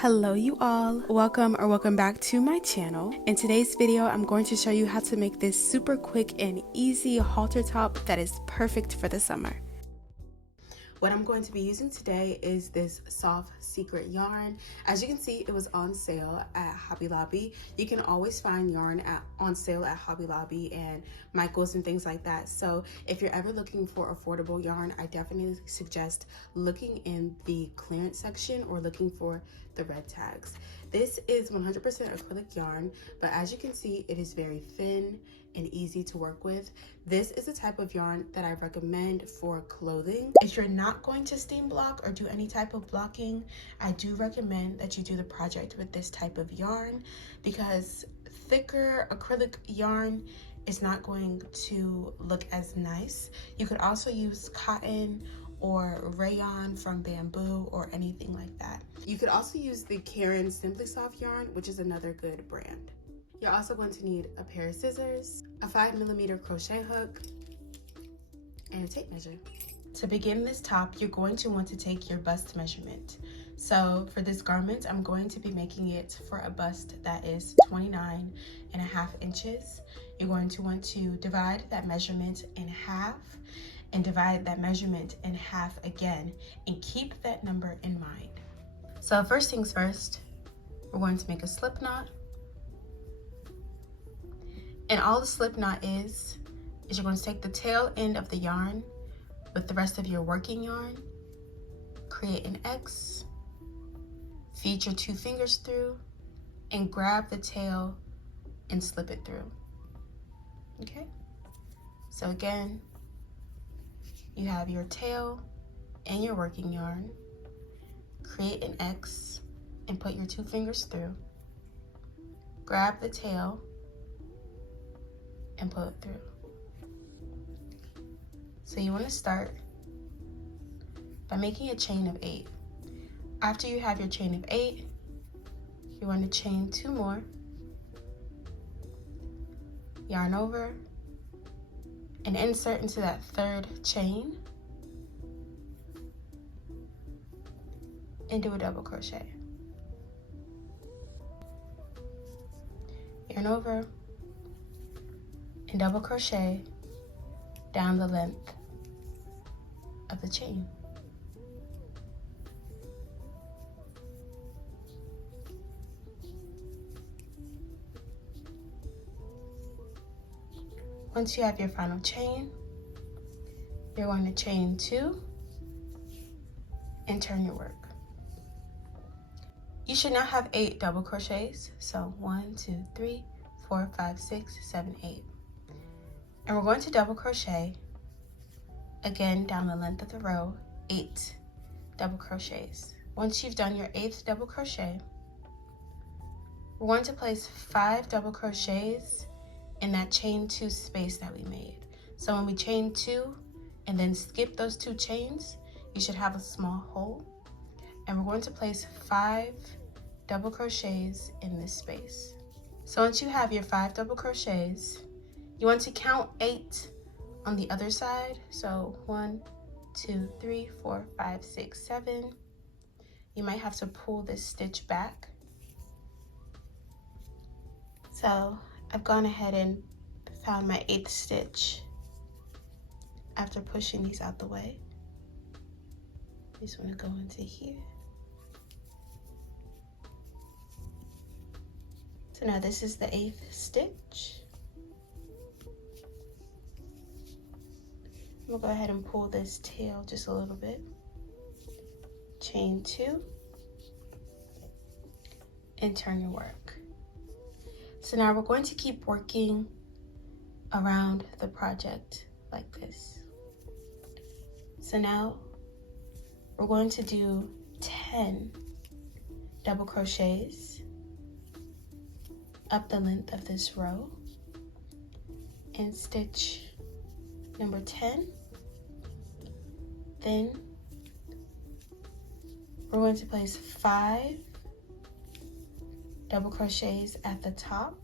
Hello you all, welcome back to my channel. In today's video I'm going to show you how to make this super quick and easy halter top that is perfect for the summer. What I'm going to be using today is this soft secret yarn. As you can see, it was on sale at Hobby Lobby. You can always find yarn on sale at Hobby Lobby and Michael's and things like that. So if you're ever looking for affordable yarn, I definitely suggest looking in the clearance section or looking for the red tags. This is 100% acrylic yarn, but as you can see, it is very thin and easy to work with. This is the type of yarn that I recommend for clothing. If you're not going to steam block or do any type of blocking, I do recommend that you do the project with this type of yarn, because thicker acrylic yarn is not going to look as nice. You could also use cotton or rayon from bamboo or anything like that. You could also use the Karen Simply Soft yarn, which is another good brand. You're also going to need a pair of scissors, a 5mm crochet hook, and a tape measure. To begin this top, you're going to want to take your bust measurement. So for this garment, I'm going to be making it for a bust that is 29.5 inches. You're going to want to divide that measurement in half and divide that measurement in half again, and keep that number in mind. So first things first, we're going to make a slip knot. And all the slip knot is you're going to take the tail end of the yarn with the rest of your working yarn, create an X, feed your 2 fingers through, and grab the tail and slip it through. Okay? So again, you have your tail and your working yarn, create an X and put your 2 fingers through, grab the tail and pull it through. So you want to start by making a chain of 8. After you have your chain of 8, you want to chain 2 more, yarn over, and insert into that 3rd chain and do a double crochet. Yarn over and double crochet down the length of the chain. Once you have your final chain, you're going to chain 2 and turn your work. You should now have 8 double crochets. So 1, 2, 3, 4, 5, 6, 7, 8. And we're going to double crochet again down the length of the row, 8 double crochets. Once you've done your 8th double crochet, we're going to place 5 double crochets in that chain 2 space that we made. So when we chain 2 and then skip those 2 chains, you should have a small hole. And we're going to place 5 double crochets in this space. So once you have your 5 double crochets, you want to count 8 on the other side. So 1, 2, 3, 4, 5, 6, 7. You might have to pull this stitch back. So I've gone ahead and found my 8th stitch after pushing these out the way. I just want to go into here. So now this is the 8th stitch. We'll go ahead and pull this tail just a little bit. Chain 2 and turn your work. So now we're going to keep working around the project like this. So now we're going to do 10 double crochets up the length of this row and stitch number 10. Then we're going to place 5 double crochets at the top.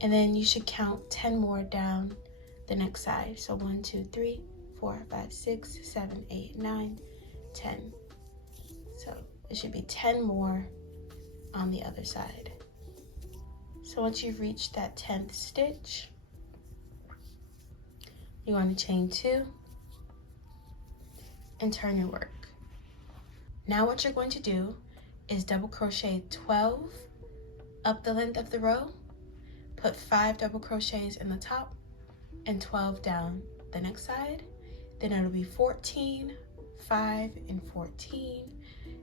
And then you should count 10 more down the next side. So 1, 2, 3, 4, 5, 6, 7, 8, 9, 10. So it should be 10 more on the other side. So once you've reached that 10th stitch, you want to chain 2 and turn your work. Now what you're going to do is double crochet 12 up the length of the row, put 5 double crochets in the top and 12 down the next side. Then it'll be 14, 5 and 14,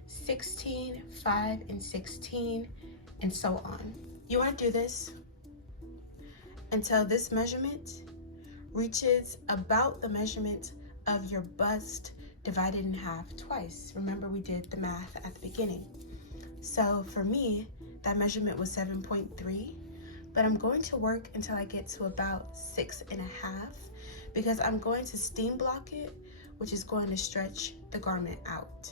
16, 5 and 16, and so on. You want to do this until this measurement reaches about the measurement of your bust divided in half twice. Remember, we did the math at the beginning. So for me, that measurement was 7.3, but I'm going to work until I get to about 6.5 because I'm going to steam block it, which is going to stretch the garment out.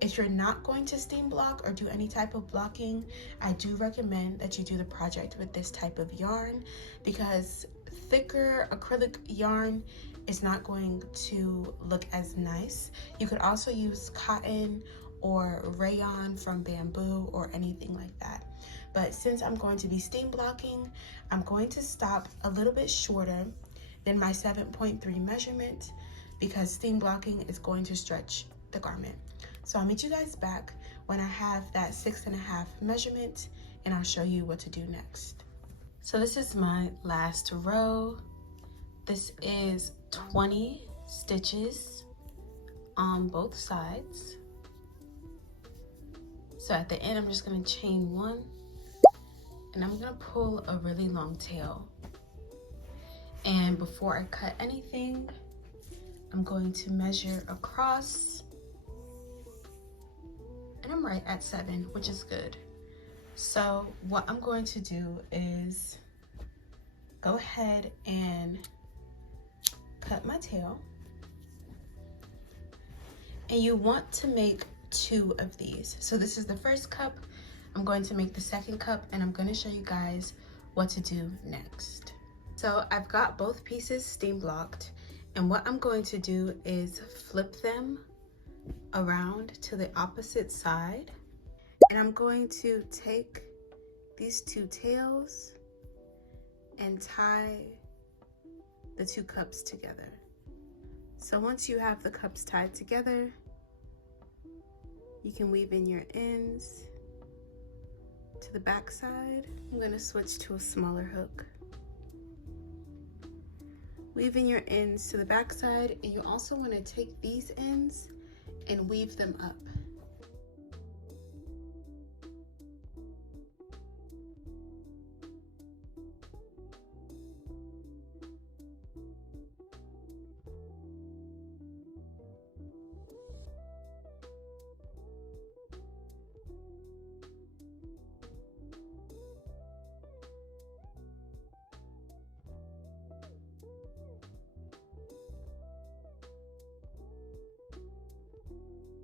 If you're not going to steam block or do any type of blocking, I do recommend that you do the project with this type of yarn because thicker acrylic yarn is not going to look as nice. You could also use cotton or rayon from bamboo or anything like that. But since I'm going to be steam blocking, I'm going to stop a little bit shorter than my 7.3 measurement because steam blocking is going to stretch the garment. So I'll meet you guys back when I have that 6.5 measurement and I'll show you what to do next. So this is my last row. This is 20 stitches on both sides. So at the end, I'm just gonna chain 1 and I'm gonna pull a really long tail. And before I cut anything, I'm going to measure across, and I'm right at 7, which is good. So what I'm going to do is go ahead and cut my tail. And you want to make 2 of these. So this is the first cup. I'm going to make the second cup and I'm going to show you guys what to do next. So I've got both pieces steam blocked, and what I'm going to do is flip them around to the opposite side, and I'm going to take these 2 tails and tie the 2 cups together. So once you have the cups tied together, you can weave in your ends to the back side. I'm going to switch to a smaller hook. Weave in your ends to the back side, and you also want to take these ends and weave them up.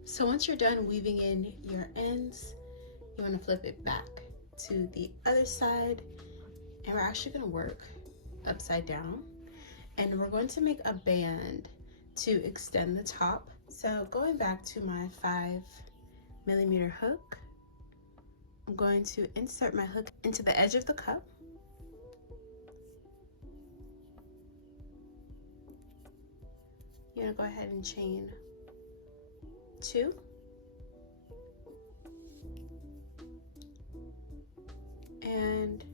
So once you're done weaving in your ends, you want to flip it back to the other side, and we're actually going to work upside down, and we're going to make a band to extend the top. So going back to my 5mm hook, I'm going to insert my hook into the edge of the cup. You're going to go ahead and chain 2, and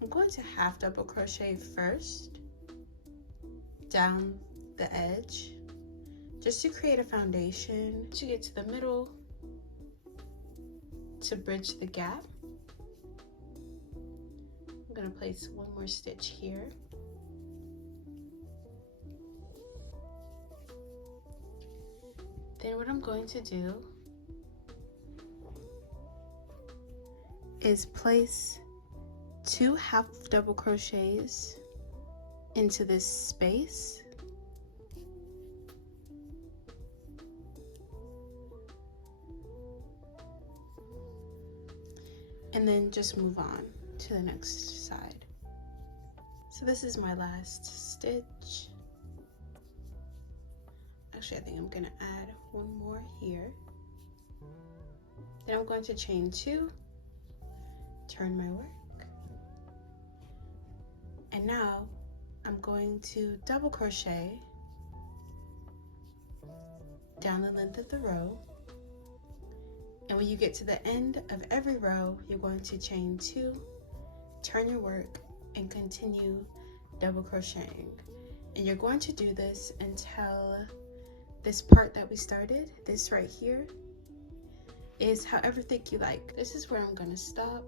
I'm going to half double crochet first down the edge just to create a foundation to get to the middle to bridge the gap. I'm going to place 1 more stitch here. Then what I'm going to do is place 2 half double crochets into this space. And then just move on to the next side. So this is my last stitch. Actually, I think I'm gonna add one more here. Then I'm going to chain 2, turn my work, and now I'm going to double crochet down the length of the row. And when you get to the end of every row, you're going to chain 2, turn your work, and continue double crocheting. And you're going to do this until this part that we started, this right here, is however thick you like. This is where I'm going to stop.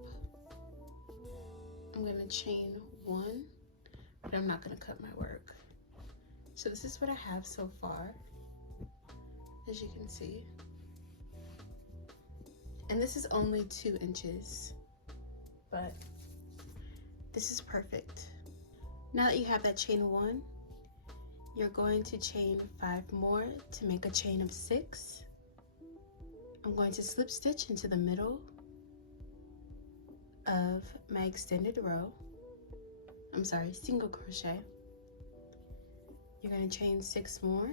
I'm going to chain 1, but I'm not going to cut my work. So this is what I have so far, as you can see. And this is only 2 inches, but this is perfect. Now that you have that chain 1, you're going to chain 5 more to make a chain of 6. I'm going to slip stitch into the middle of my extended row. I'm sorry, single crochet. You're going to chain 6 more.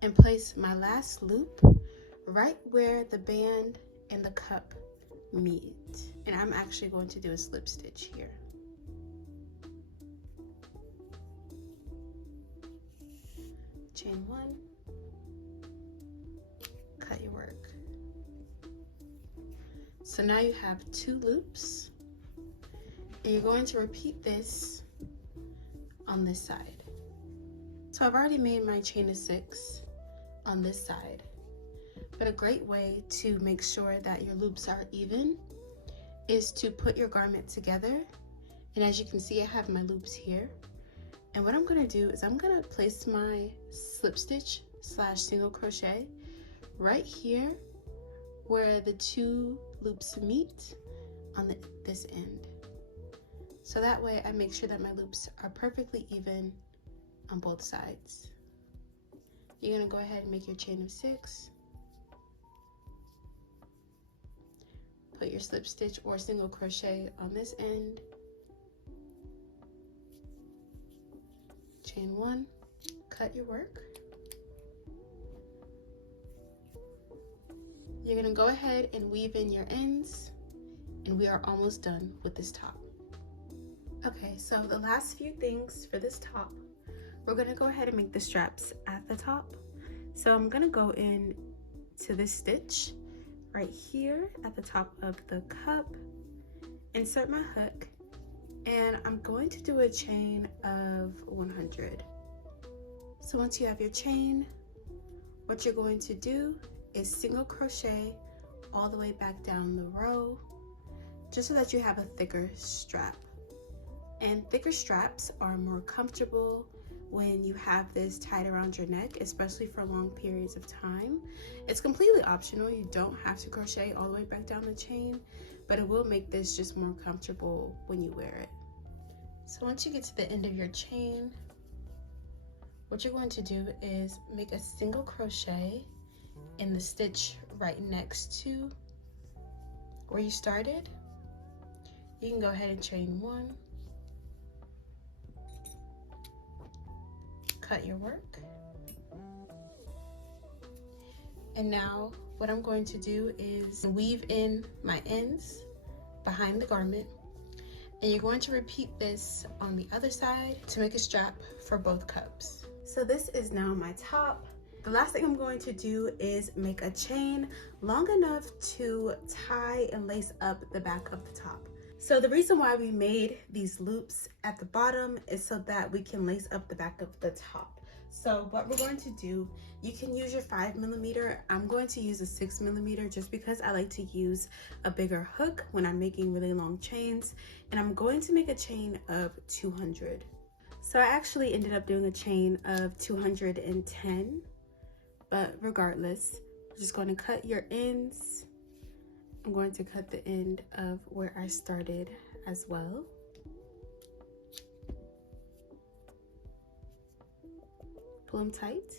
And place my last loop right where the band and the cup meet. And I'm actually going to do a slip stitch here. Chain 1, cut your work. So now you have 2 loops, and you're going to repeat this on this side. So I've already made my chain of 6 on this side, but a great way to make sure that your loops are even is to put your garment together. And as you can see, I have my loops here. And what I'm going to do is I'm going to place my slip stitch / single crochet right here where the 2 loops meet on this end. So that way I make sure that my loops are perfectly even on both sides. You're going to go ahead and make your chain of 6. Put your slip stitch or single crochet on this end. Chain 1, cut your work. You're going to go ahead and weave in your ends, and we are almost done with this top. Okay, so the last few things for this top, we're going to go ahead and make the straps at the top. So I'm going to go in to this stitch right here at the top of the cup, insert my hook, and I'm going to do a chain of 100. So once you have your chain, what you're going to do is single crochet all the way back down the row, just so that you have a thicker strap. And thicker straps are more comfortable when you have this tied around your neck, especially for long periods of time. It's completely optional. You don't have to crochet all the way back down the chain, but it will make this just more comfortable when you wear it. So once you get to the end of your chain, what you're going to do is make a single crochet in the stitch right next to where you started. You can go ahead and chain 1, cut your work. And now what I'm going to do is weave in my ends behind the garment, and you're going to repeat this on the other side to make a strap for both cups. So this is now my top. The last thing I'm going to do is make a chain long enough to tie and lace up the back of the top. So the reason why we made these loops at the bottom is so that we can lace up the back of the top. So what we're going to do, you can use your 5mm. I'm going to use a 6mm just because I like to use a bigger hook when I'm making really long chains. And I'm going to make a chain of 200. So I actually ended up doing a chain of 210, but regardless, I'm just going to cut your ends. I'm going to cut the end of where I started as well. Pull them tight.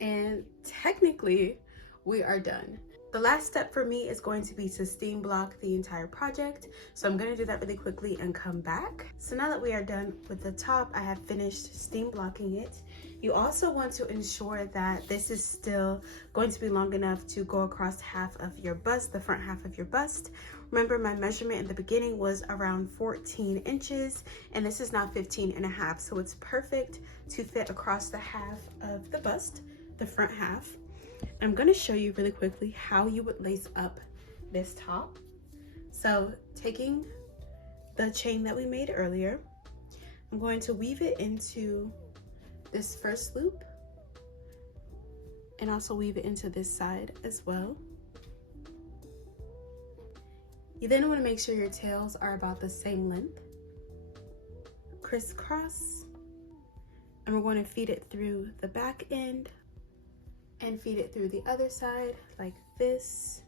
And technically, we are done. The last step for me is going to be to steam block the entire project. So I'm going to do that really quickly and come back. So now that we are done with the top, I have finished steam blocking it. You also want to ensure that this is still going to be long enough to go across half of your bust, the front half of your bust. Remember, my measurement in the beginning was around 14 inches, and this is now 15.5. So it's perfect to fit across the half of the bust, the front half. I'm going to show you really quickly how you would lace up this top. So taking the chain that we made earlier, I'm going to weave it into this first loop and also weave it into this side as well. You then want to make sure your tails are about the same length. Crisscross, and we're going to feed it through the back end and feed it through the other side like this.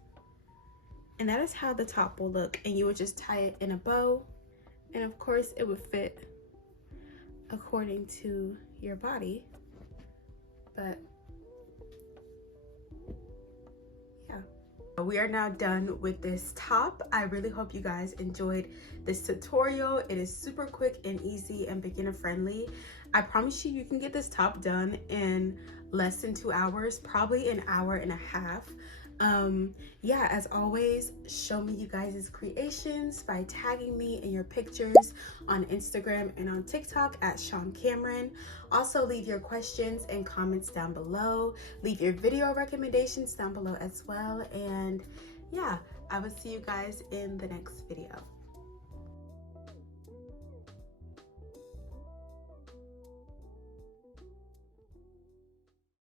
And that is how the top will look, and you would just tie it in a bow, and of course it would fit according to your body. But yeah, we are now done with this top. I really hope you guys enjoyed this tutorial. It is super quick and easy and beginner friendly. I promise you, you can get this top done in less than 2 hours, probably an hour and a half. Yeah, as always, show me you guys' creations by tagging me in your pictures on Instagram and on TikTok at Sean Cameron. Also, leave your questions and comments down below. Leave your video recommendations down below as well. And yeah, I will see you guys in the next video.